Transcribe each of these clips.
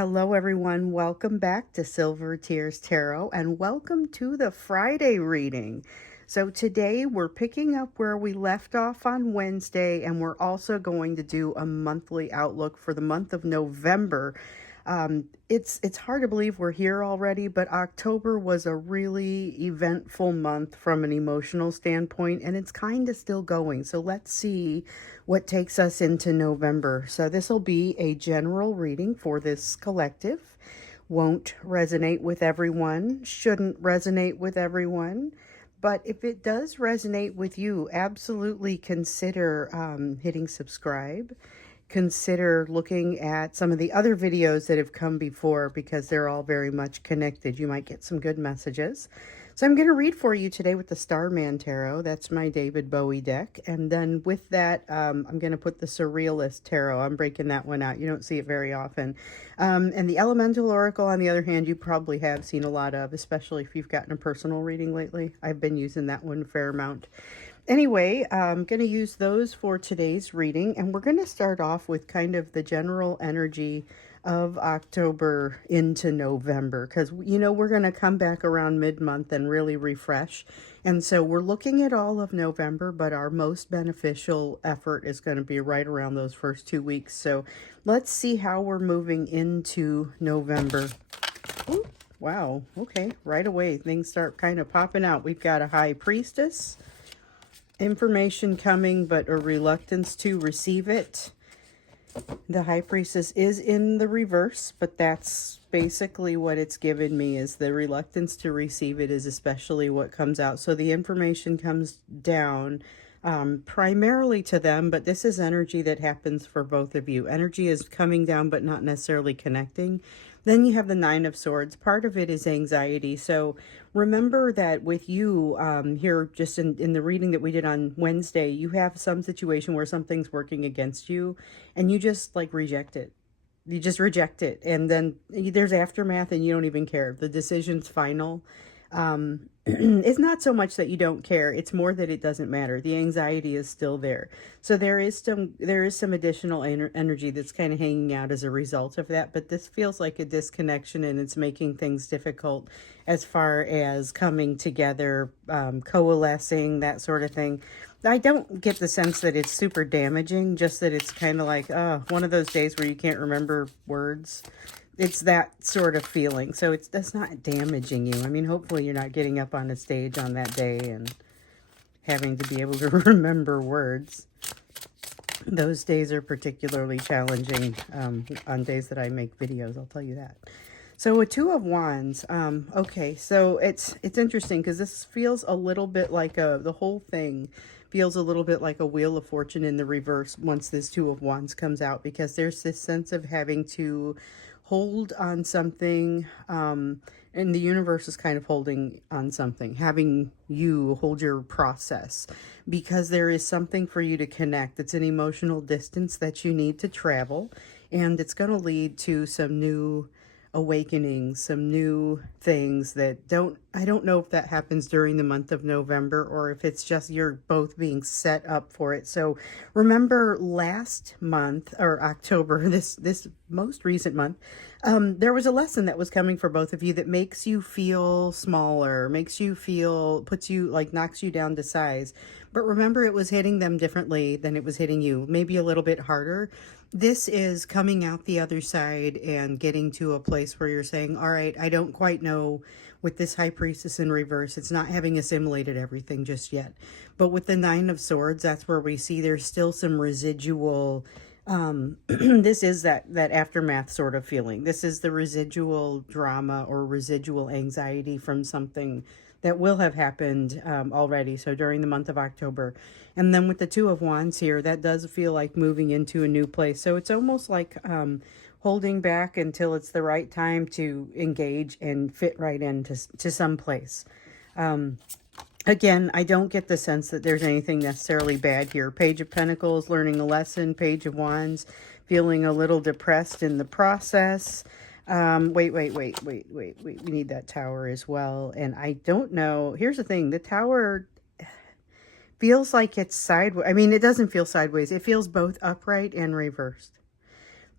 Hello, everyone. Welcome back to Silver Tears Tarot and welcome to the Friday reading. So today we're picking up where we left off on Wednesday, and we're also going to do a monthly outlook for the month of November. It's hard to believe we're here already, but October was a really eventful month from an emotional standpoint, and it's kind of still going. So let's see what takes us into November. So this will be a general reading for this collective. Won't resonate with everyone, shouldn't resonate with everyone. But if it does resonate with you, absolutely consider hitting subscribe. Consider looking at some of the other videos that have come before because they're all very much connected. You might get some good messages. So I'm going to read for you today with the Starman Tarot. That's my David Bowie deck. And then with that, I'm going to put the Surrealist Tarot. I'm breaking that one out. You don't see it very often. And the Elemental Oracle, on the other hand, you probably have seen a lot of, especially if you've gotten a personal reading lately. I've been using that one a fair amount. Anyway, I'm going to use those for today's reading, and we're going to start off with kind of the general energy of October into November, because, you know, we're going to come back around mid-month and really refresh. And so we're looking at all of November, but our most beneficial effort is going to be right around those first 2 weeks. So let's see how we're moving into November. Ooh, wow. Okay. Right away, things start kind of popping out. We've got a High Priestess. Information coming, but a reluctance to receive it. The High Priestess is in the reverse, but that's basically what it's given me, is the reluctance to receive it is especially what comes out. So the information comes down primarily to them, but this is energy that happens for both of you. Energy is coming down, but not necessarily connecting. Then you have the Nine of Swords. Part of it is anxiety. So remember that with you here, just in the reading that we did on Wednesday, you have some situation where something's working against you and you just like reject it. You just reject it. And then there's aftermath and you don't even care. The decision's final. It's not so much that you don't care, it's more that it doesn't matter. The anxiety is still there. So there is some additional energy that's kind of hanging out as a result of that, but this feels like a disconnection, and it's making things difficult as far as coming together, coalescing, that sort of thing. I don't get the sense that it's super damaging, just that it's kind of like one of those days where you can't remember words. It's that sort of feeling. So that's not damaging you. I mean, hopefully you're not getting up on a stage on that day and having to be able to remember words. Those days are particularly challenging on days that I make videos, I'll tell you that. So a Two of Wands. Okay, so it's interesting because this feels a little bit like the whole thing feels a little bit like a Wheel of Fortune in the reverse once this Two of Wands comes out, because there's this sense of having to hold on something, and the universe is kind of holding on something, having you hold your process, because there is something for you to connect. It's an emotional distance that you need to travel, and it's going to lead to some new awakening, some new things that I don't know if that happens during the month of November or if it's just you're both being set up for it. So remember last month, or October, this most recent month, there was a lesson that was coming for both of you that makes you feel smaller, makes you feel, puts you, like, knocks you down to size. But remember, it was hitting them differently than it was hitting you, maybe a little bit harder. This is coming out the other side and getting to a place where you're saying, all right, I don't quite know with this High Priestess in reverse. It's not having assimilated everything just yet. But with the Nine of Swords, that's where we see there's still some residual, this is that aftermath sort of feeling. This is the residual drama or residual anxiety from something that will have happened already, so during the month of October. And then with the Two of Wands here, that does feel like moving into a new place. So it's almost like holding back until it's the right time to engage and fit right into some place. Again, I don't get the sense that there's anything necessarily bad here. Page of Pentacles, learning a lesson. Page of Wands, feeling a little depressed in the process. Wait. We need that Tower as well. And I don't know. Here's the thing. The Tower feels like it's sideways. I mean, it doesn't feel sideways. It feels both upright and reversed.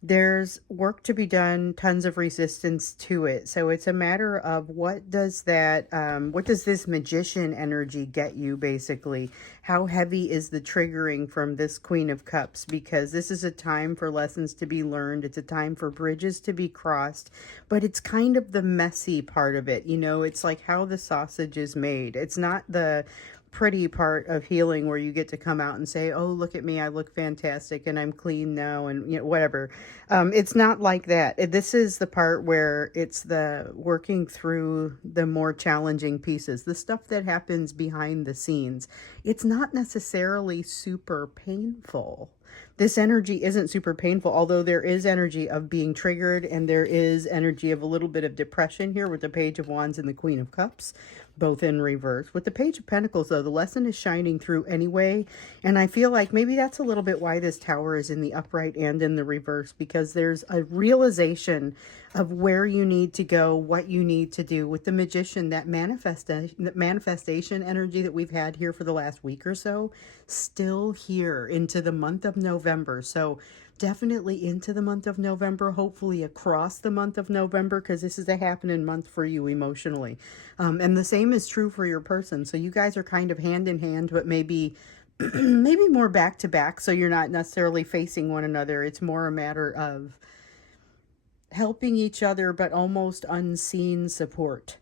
there's work to be done, tons of resistance to it. So it's a matter of what does this magician energy get you basically? How heavy is the triggering from this Queen of Cups? Because this is a time for lessons to be learned. It's a time for bridges to be crossed, but it's kind of the messy part of it. You know, it's like how the sausage is made. It's not the pretty part of healing where you get to come out and say, oh, look at me, I look fantastic and I'm clean now, and you know, whatever. It's not like that. This is the part where it's the working through the more challenging pieces, the stuff that happens behind the scenes. It's not necessarily super painful. This energy isn't super painful, although there is energy of being triggered, and there is energy of a little bit of depression here with the Page of Wands and the Queen of Cups, both in reverse. With the Page of Pentacles, though, the lesson is shining through anyway, and I feel like maybe that's a little bit why this Tower is in the upright and in the reverse, because there's a realization of where you need to go, what you need to do. With the Magician, that manifestation energy that we've had here for the last week or so, still here into the month of November. So definitely into the month of November, hopefully across the month of November, because this is a happening month for you emotionally. And the same is true for your person. So you guys are kind of hand in hand, but maybe maybe more back to back, so you're not necessarily facing one another. It's more a matter of helping each other, but almost unseen support.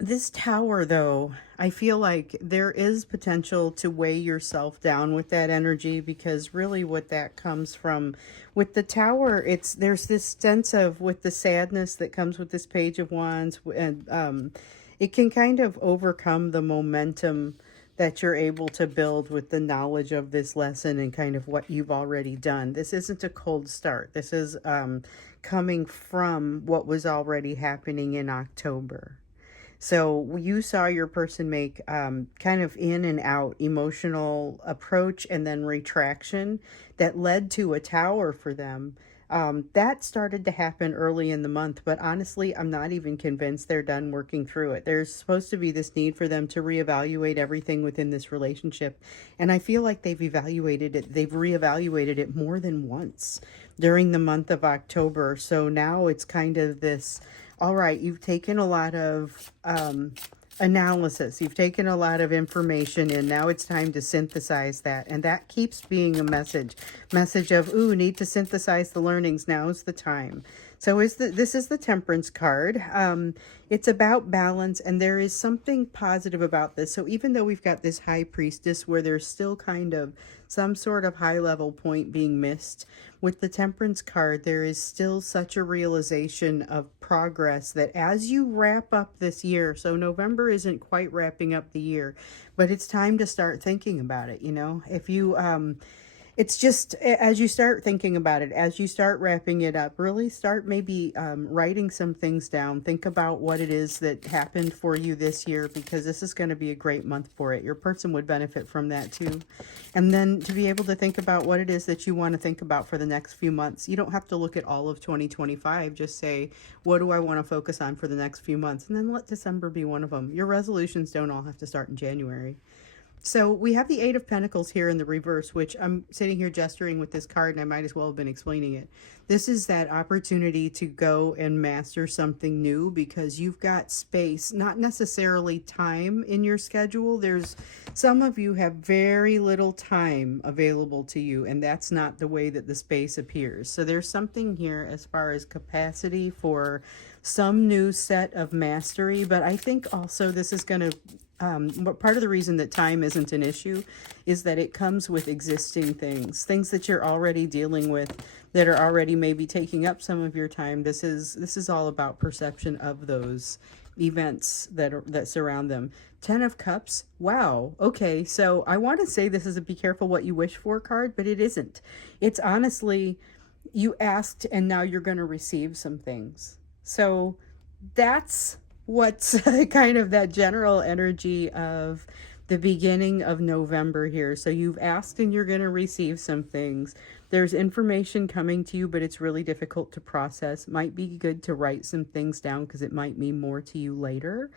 This Tower, though, I feel like there is potential to weigh yourself down with that energy, because really what that comes from with the Tower, there's this sense of, with the sadness that comes with this Page of Wands, and it can kind of overcome the momentum that you're able to build with the knowledge of this lesson and kind of what you've already done. This isn't a cold start. This is coming from what was already happening in October. So you saw your person make kind of in and out emotional approach and then retraction that led to a Tower for them. That started to happen early in the month, but honestly, I'm not even convinced they're done working through it. There's supposed to be this need for them to reevaluate everything within this relationship, and I feel like they've evaluated it. They've reevaluated it more than once during the month of October. So now it's kind of this, all right, you've taken a lot of analysis. You've taken a lot of information, and now it's time to synthesize that. And that keeps being a message of, ooh, need to synthesize the learnings. Now's the time. So this is the Temperance card. It's about balance, and there is something positive about this. So even though we've got this High Priestess where there's still kind of some sort of high level point being missed, with the Temperance card, there is still such a realization of progress that as you wrap up this year, so November isn't quite wrapping up the year, but it's time to start thinking about it. You know, if you it's just, as you start thinking about it, as you start wrapping it up, really start maybe writing some things down. Think about what it is that happened for you this year, because this is going to be a great month for it. Your person would benefit from that too. And then to be able to think about what it is that you want to think about for the next few months. You don't have to look at all of 2025. Just say, what do I want to focus on for the next few months? And then let December be one of them. Your resolutions don't all have to start in January. So we have the Eight of Pentacles here in the reverse, which I'm sitting here gesturing with this card, and I might as well have been explaining it. This is that opportunity to go and master something new, because you've got space, not necessarily time in your schedule. There's some of you have very little time available to you, and that's not the way that the space appears. So there's something here as far as capacity for some new set of mastery, but I think also this is going to but part of the reason that time isn't an issue is that it comes with existing things that you're already dealing with, that are already maybe taking up some of your time. This is all about perception of those events that surround them. 10 of Cups. Wow. Okay, so I want to say this is a be careful what you wish for card, but it isn't. It's honestly, you asked and now you're going to receive some things. So that's what's kind of that general energy of the beginning of November here. So you've asked and you're going to receive some things. There's information coming to you, but it's really difficult to process. Might be good to write some things down because it might mean more to you later.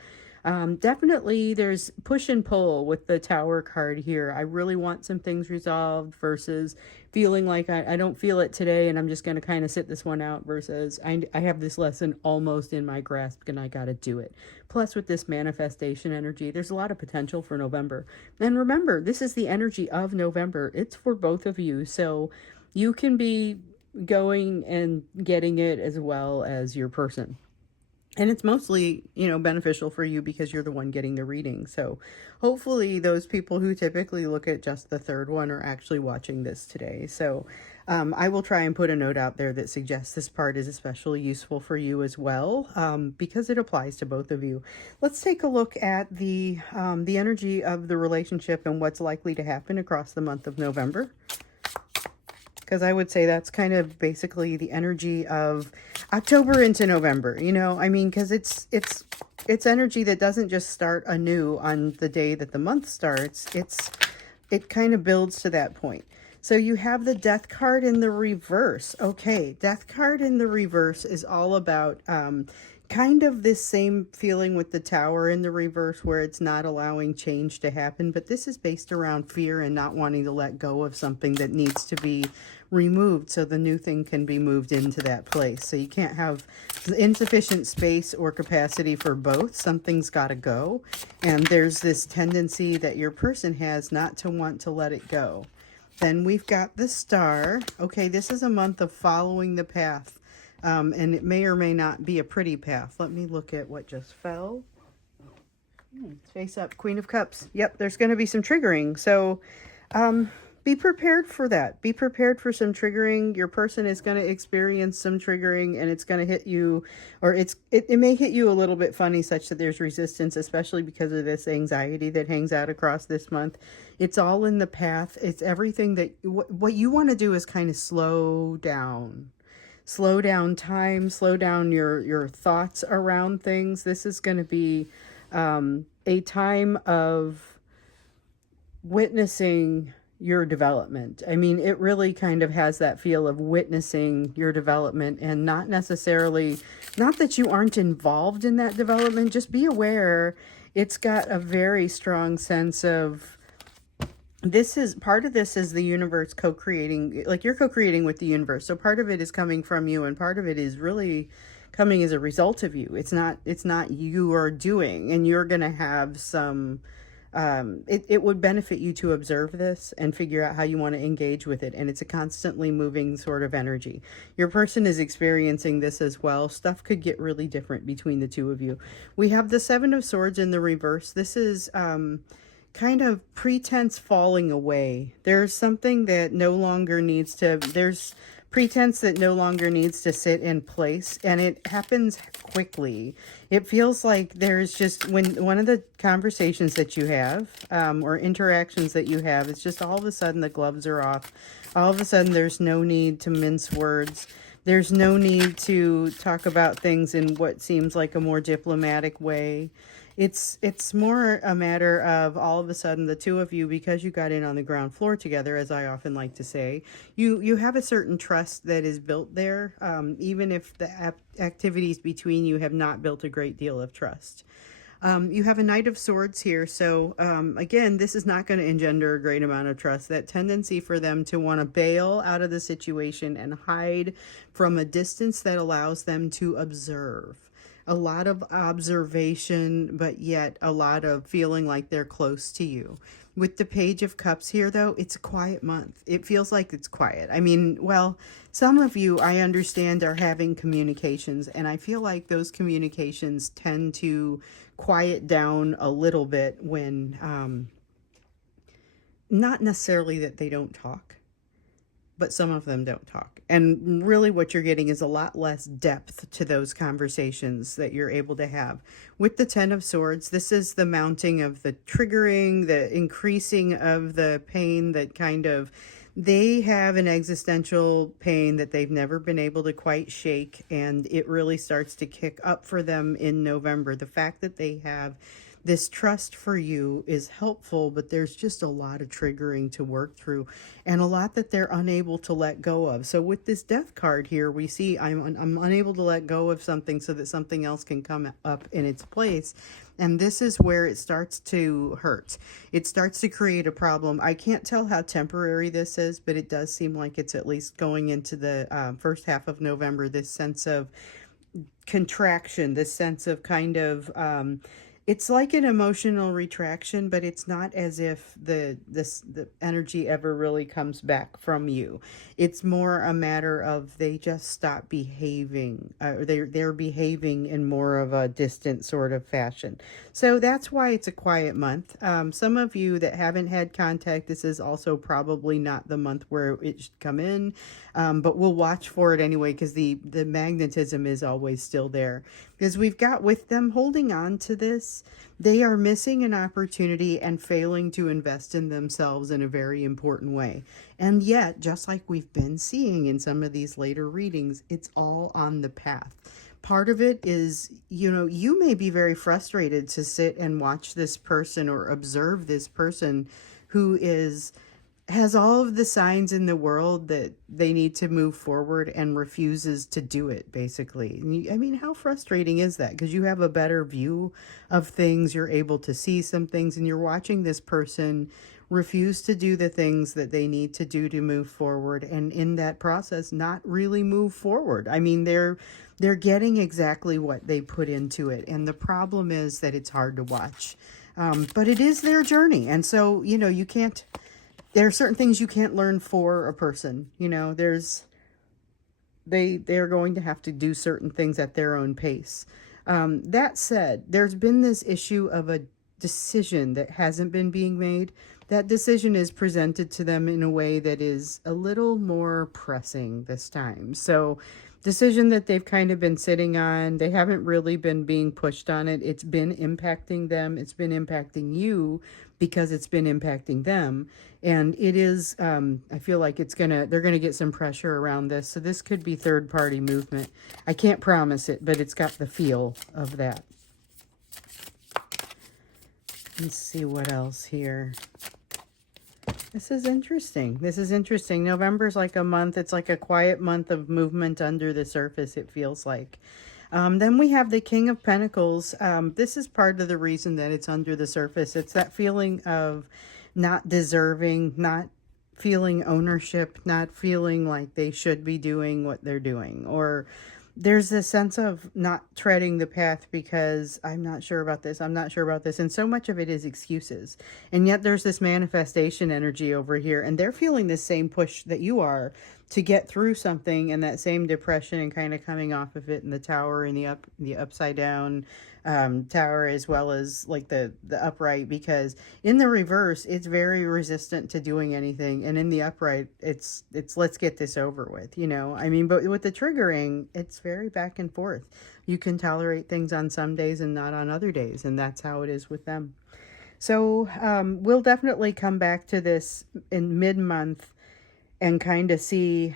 Definitely there's push and pull with the Tower card here. I really want some things resolved versus feeling like I don't feel it today and I'm just going to kind of sit this one out versus I have this lesson almost in my grasp and I got to do it. Plus, with this manifestation energy, there's a lot of potential for November. And remember, this is the energy of November. It's for both of you. So you can be going and getting it as well as your person. And it's mostly, beneficial for you because you're the one getting the reading. So hopefully those people who typically look at just the third one are actually watching this today. So I will try and put a note out there that suggests this part is especially useful for you as well, because it applies to both of you. Let's take a look at the energy of the relationship and what's likely to happen across the month of November. Because I would say that's kind of basically the energy of October into November, because it's energy that doesn't just start anew on the day that the month starts. It kind of builds to that point. So you have the Death card in the reverse. Okay, Death card in the reverse is all about kind of this same feeling with the Tower in the reverse where it's not allowing change to happen, but this is based around fear and not wanting to let go of something that needs to be removed so the new thing can be moved into that place. So you can't have insufficient space or capacity for both. Something's got to go. And there's this tendency that your person has not to want to let it go. Then we've got the Star. Okay, this is a month of following the path. And it may or may not be a pretty path. Let me look at what just fell. Face up, Queen of Cups. Yep, there's going to be some triggering. So be prepared for that. Be prepared for some triggering. Your person is going to experience some triggering and it's going to hit you, or it may hit you a little bit funny such that there's resistance, especially because of this anxiety that hangs out across this month. It's all in the path. It's everything that what you want to do is kind of slow down. Slow down time, slow down your thoughts around things. This is going to be a time of witnessing your development. I mean, it really kind of has that feel of witnessing your development and not necessarily, not that you aren't involved in that development, just be aware. It's got a very strong sense of, this is part of this is the universe co-creating, like you're co-creating with the universe. So part of it is coming from you and part of it is really coming as a result of you. It's not you are doing, and you're going to have some, it would benefit you to observe this and figure out how you want to engage with it. And it's a constantly moving sort of energy. Your person is experiencing this as well. Stuff could get really different between the two of you. We have the Seven of Swords in the reverse. This is, kind of pretense falling away. There's something that no longer needs to, there's pretense that no longer needs to sit in place, and it happens quickly. It feels like there's just, when one of the conversations that you have, or interactions that you have, it's just all of a sudden the gloves are off. All of a sudden there's no need to mince words. There's no need to talk about things in what seems like a more diplomatic way. It's more a matter of all of a sudden the two of you, because you got in on the ground floor together, as I often like to say, you have a certain trust that is built there, even if the activities between you have not built a great deal of trust. You have a Knight of Swords here. So again, this is not going to engender a great amount of trust. That tendency for them to want to bail out of the situation and hide from a distance that allows them to observe. A lot of observation, but yet a lot of feeling like they're close to you. With the Page of Cups here, though, it's a quiet month. It feels like it's quiet. I mean, well, some of you, I understand, are having communications, and I feel like those communications tend to quiet down a little bit when, not necessarily that they don't talk, but some of them don't talk. And really what you're getting is a lot less depth to those conversations that you're able to have. With the Ten of Swords, this is the mounting of the triggering, the increasing of the pain that kind of, they have an existential pain that they've never been able to quite shake, and it really starts to kick up for them in November. The fact that they have this trust for you is helpful, but there's just a lot of triggering to work through and a lot that they're unable to let go of. So with this death card here, we see I'm unable to let go of something so that something else can come up in its place. And this is where it starts to hurt. It starts to create a problem. I can't tell how temporary this is, but it does seem like it's at least going into the first half of November, this sense of contraction, this sense of kind of it's like an emotional retraction, but it's not as if the energy ever really comes back from you. It's more a matter of they just stop behaving, or they're behaving in more of a distant sort of fashion. So that's why it's a quiet month. Some of you that haven't had contact, this is also probably not the month where it should come in, but we'll watch for it anyway, because the magnetism is always still there. Because we've got with them holding on to this, they are missing an opportunity and failing to invest in themselves in a very important way. And yet, just like we've been seeing in some of these later readings, it's all on the path. Part of it is, you may be very frustrated to sit and watch this person or observe this person who has all of the signs in the world that they need to move forward and refuses to do it, basically. I mean, how frustrating is that? Because you have a better view of things, you're able to see some things, and you're watching this person refuse to do the things that they need to do to move forward, and in that process not really move forward. I mean, they're getting exactly what they put into it, and the problem is that it's hard to watch. But it is their journey, and so, you can't, there are certain things you can't learn for a person. They're going to have to do certain things at their own pace. That said, there's been this issue of a decision that hasn't been being made. That decision is presented to them in a way that is a little more pressing this time. So, decision that they've kind of been sitting on, they haven't really been being pushed on it. It's been impacting them. It's been impacting you because it's been impacting them. And it is, I feel like they're going to get some pressure around this. So this could be third party movement. I can't promise it, but it's got the feel of that. Let's see what else here. This is interesting. November's like a month. It's like a quiet month of movement under the surface, it feels like. Then we have the King of Pentacles. This is part of the reason that it's under the surface. It's that feeling of not deserving, not feeling ownership, not feeling like they should be doing what they're doing. Or there's a sense of not treading the path because I'm not sure about this, and so much of it is excuses. And yet there's this manifestation energy over here, and they're feeling the same push that you are to get through something, and that same depression and kind of coming off of it in the tower and the upside down tower, as well as like the upright, because in the reverse it's very resistant to doing anything, and in the upright it's let's get this over with, I mean, but with the triggering, it's very back and forth. You can tolerate things on some days and not on other days, and that's how it is with them. So we'll definitely come back to this in mid-month and kind of see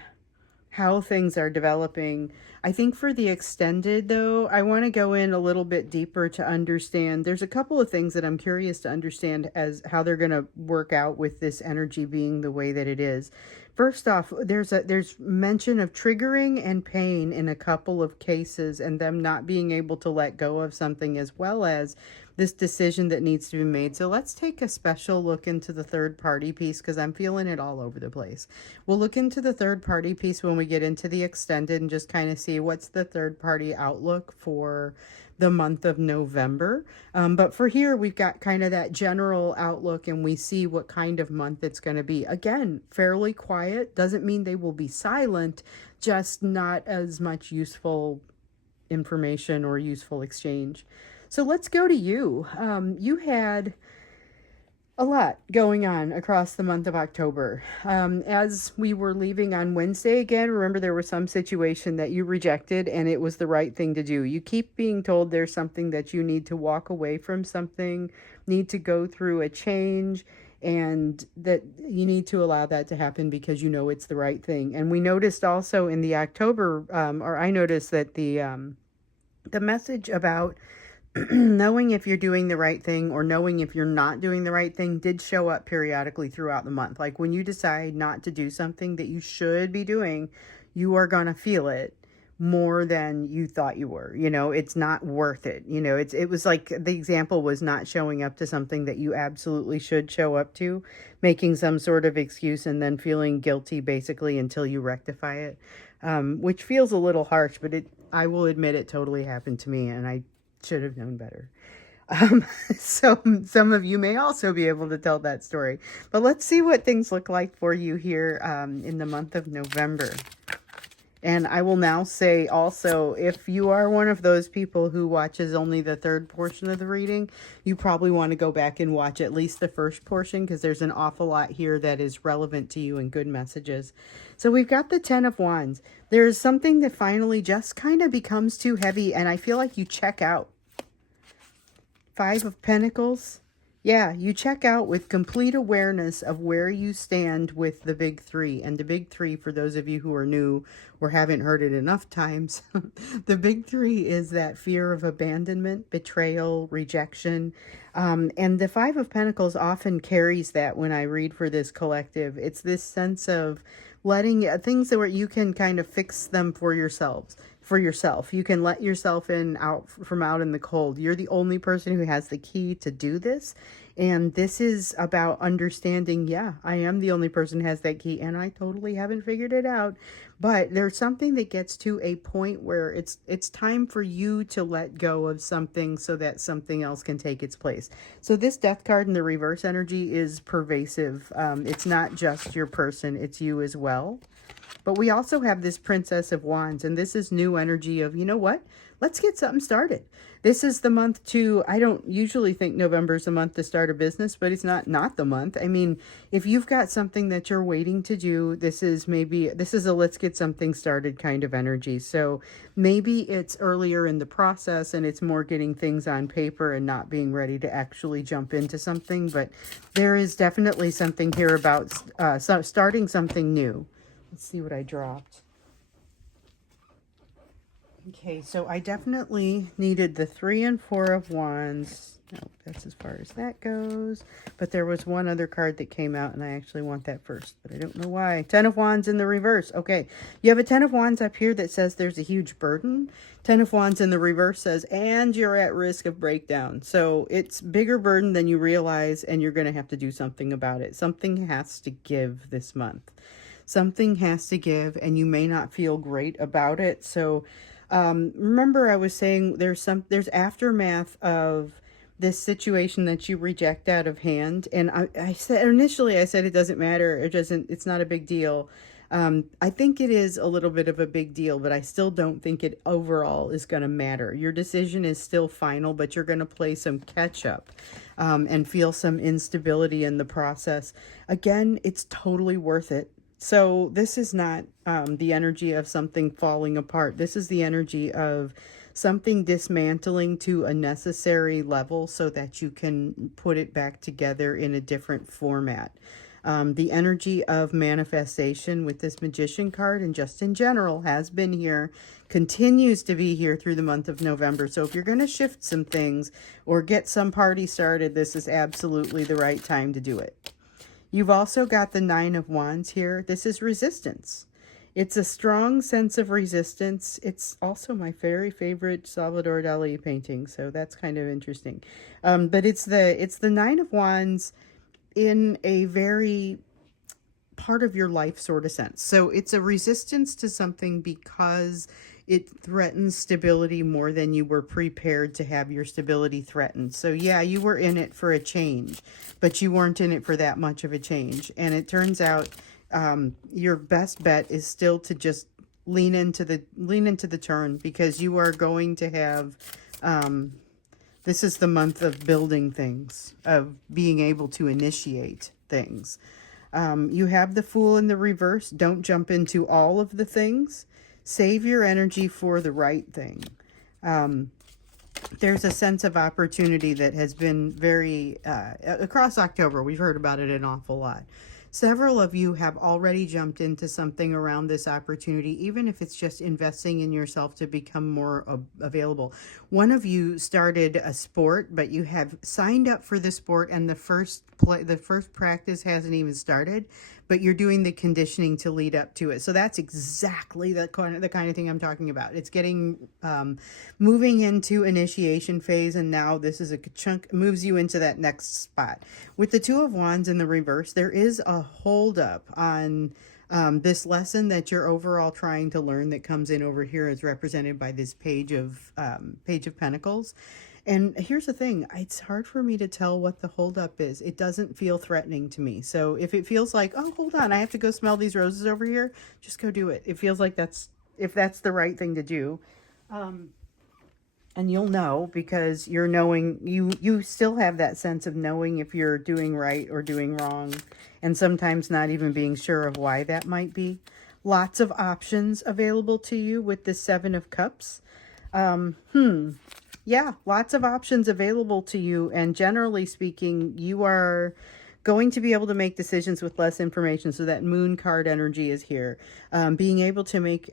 how things are developing. I think for the extended, though, I want to go in a little bit deeper to understand. There's a couple of things that I'm curious to understand as how they're going to work out with this energy being the way that it is. First off, there's mention of triggering and pain in a couple of cases, and them not being able to let go of something, as well as this decision that needs to be made. So let's take a special look into the third party piece, because I'm feeling it all over the place. We'll look into the third party piece when we get into the extended and just kind of see what's the third party outlook for the month of November. But for here, we've got kind of that general outlook, and we see what kind of month it's going to be. Again, fairly quiet. Doesn't mean they will be silent, just not as much useful information or useful exchange. So let's go to you. You had a lot going on across the month of October. As we were leaving on Wednesday again, remember there was some situation that you rejected and it was the right thing to do. You keep being told there's something that you need to walk away from, something, need to go through a change, and that you need to allow that to happen because you know it's the right thing. And we noticed also in the October, or I noticed that the message about knowing if you're doing the right thing or knowing if you're not doing the right thing did show up periodically throughout the month. Like when you decide not to do something that you should be doing, you are going to feel it more than you thought you were. You know, it's not worth it. You know, it was like the example was not showing up to something that you absolutely should show up to, making some sort of excuse and then feeling guilty basically until you rectify it, which feels a little harsh, but I will admit it totally happened to me, and I should have known better. So some of you may also be able to tell that story, but let's see what things look like for you here in the month of November. And I will now say also, if you are one of those people who watches only the third portion of the reading, you probably want to go back and watch at least the first portion, because there's an awful lot here that is relevant to you and good messages. So we've got the Ten of Wands. There's something that finally just kind of becomes too heavy, and I feel like you check out. Five of Pentacles. Yeah, you check out with complete awareness of where you stand with the big three. And the big three, for those of you who are new or haven't heard it enough times, the big three is that fear of abandonment, betrayal, rejection. And the Five of Pentacles often carries that when I read for this collective. It's this sense of letting things that where you can kind of fix them for yourselves. For yourself, you can let yourself out in the cold. You're the only person who has the key to do this, and this is about understanding, yeah, I am the only person who has that key, and I totally haven't figured it out. But there's something that gets to a point where it's time for you to let go of something so that something else can take its place. So this Death card in the reverse energy is pervasive. It's not just your person, it's you as well. But we also have this Princess of Wands, and this is new energy of, you know what? Let's get something started. This is the month I don't usually think November is the month to start a business, but it's not the month. I mean, if you've got something that you're waiting to do, this is a let's get something started kind of energy. So maybe it's earlier in the process and it's more getting things on paper and not being ready to actually jump into something. But there is definitely something here about starting something new. Let's see what I dropped. Okay, so I definitely needed the 3 and 4 of Wands. No, that's as far as that goes. But there was one other card that came out, and I actually want that first, but I don't know why. 10 of Wands in the reverse. Okay, you have a 10 of Wands up here that says there's a huge burden. 10 of Wands in the reverse says, and you're at risk of breakdown. So it's bigger burden than you realize, and you're going to have to do something about it. Something has to give this month. Something has to give, and you may not feel great about it. So remember I was saying there's aftermath of this situation that you reject out of hand. And I said initially, I said it doesn't matter. It's not a big deal. I think it is a little bit of a big deal, but I still don't think it overall is going to matter. Your decision is still final, but you're going to play some catch up and feel some instability in the process. Again, it's totally worth it. So this is not the energy of something falling apart. This is the energy of something dismantling to a necessary level so that you can put it back together in a different format. The energy of manifestation with this Magician card and just in general has been here, continues to be here through the month of November. So if you're going to shift some things or get some party started, this is absolutely the right time to do it. You've also got the 9 of Wands here. This is resistance. It's a strong sense of resistance. It's also my very favorite Salvador Dali painting, so that's kind of interesting. But it's the 9 of Wands in a very part of your life sort of sense. So it's a resistance to something because it threatens stability more than you were prepared to have your stability threatened. So yeah, you were in it for a change, but you weren't in it for that much of a change. And it turns out your best bet is still to just lean into the turn, because you are going to have this is the month of building things, of being able to initiate things. You have the Fool in the reverse. Don't jump into all of the things. Save your energy for the right thing. There's a sense of opportunity that has been very, across October, we've heard about it an awful lot. Several of you have already jumped into something around this opportunity, even if it's just investing in yourself to become more available. One of you started a sport, but you have signed up for the sport, and the first practice hasn't even started, but you're doing the conditioning to lead up to it. So that's exactly the kind of thing I'm talking about. It's getting moving into initiation phase, and now this is a chunk, moves you into that next spot. With the Two of Wands in the reverse, there is a hold up on this lesson that you're overall trying to learn that comes in over here as represented by this Page of Pentacles. And here's the thing, it's hard for me to tell what the holdup is. It doesn't feel threatening to me. So if it feels like, oh, hold on, I have to go smell these roses over here, just go do it. It feels like if that's the right thing to do. And you'll know because you're knowing, you still have that sense of knowing if you're doing right or doing wrong, and sometimes not even being sure of why that might be. Lots of options available to you with the Seven of Cups. Yeah, lots of options available to you, and generally speaking, you are going to be able to make decisions with less information. So that Moon card energy is here. Being able to make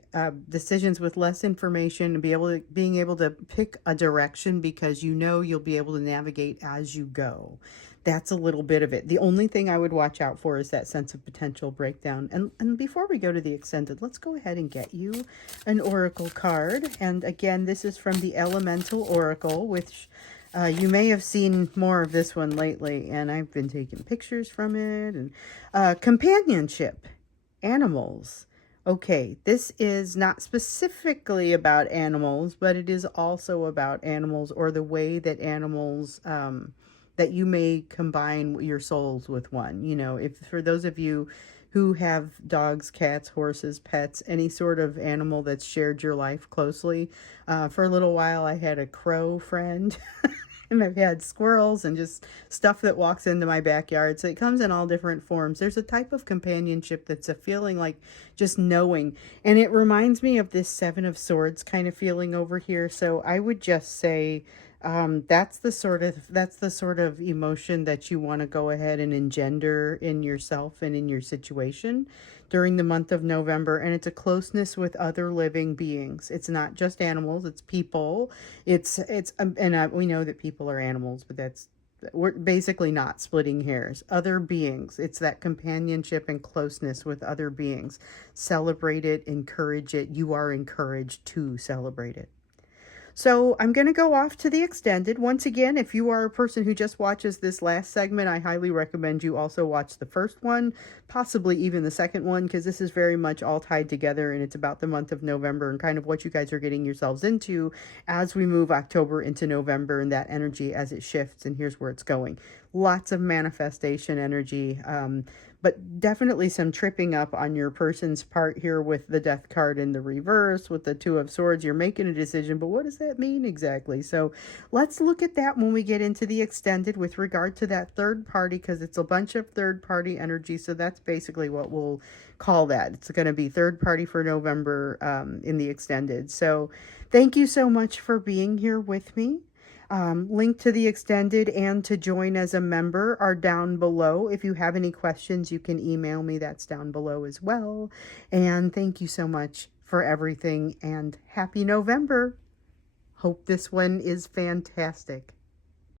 decisions with less information and being able to pick a direction because you know you'll be able to navigate as you go. That's a little bit of it. The only thing I would watch out for is that sense of potential breakdown. And before we go to the extended, let's go ahead and get you an oracle card. And again, this is from the Elemental Oracle, which you may have seen more of this one lately, and I've been taking pictures from it. And companionship, animals. Okay, this is not specifically about animals, but it is also about animals, or the way that animals, that you may combine your souls with one. You know, if for those of you who have dogs, cats, horses, pets, any sort of animal that's shared your life closely. For a little while, I had a crow friend. And I've had squirrels and just stuff that walks into my backyard. So it comes in all different forms. There's a type of companionship that's a feeling like just knowing. And it reminds me of this Seven of Swords kind of feeling over here. So I would just say that's the sort of emotion that you want to go ahead and engender in yourself and in your situation during the month of November. And it's a closeness with other living beings. It's not just animals, it's people. We know that people are animals, but we're basically not splitting hairs. Other beings. It's that companionship and closeness with other beings. Celebrate it, encourage it. You are encouraged to celebrate it. So I'm going to go off to the extended. Once again, if you are a person who just watches this last segment, I highly recommend you also watch the first one, possibly even the second one, because this is very much all tied together, and it's about the month of November and kind of what you guys are getting yourselves into as we move October into November, and that energy as it shifts, and here's where it's going. Lots of manifestation energy, but definitely some tripping up on your person's part here with the Death card in the reverse, with the Two of Swords. You're making a decision, but what does that mean exactly? So let's look at that when we get into the extended with regard to that third party, because it's a bunch of third party energy. So that's basically what we'll call that. It's going to be third party for November in the extended. So thank you so much for being here with me. Link to the extended and to join as a member are down below. If you have any questions, you can email me. That's down below as well. And thank you so much for everything, and happy November. Hope this one is fantastic.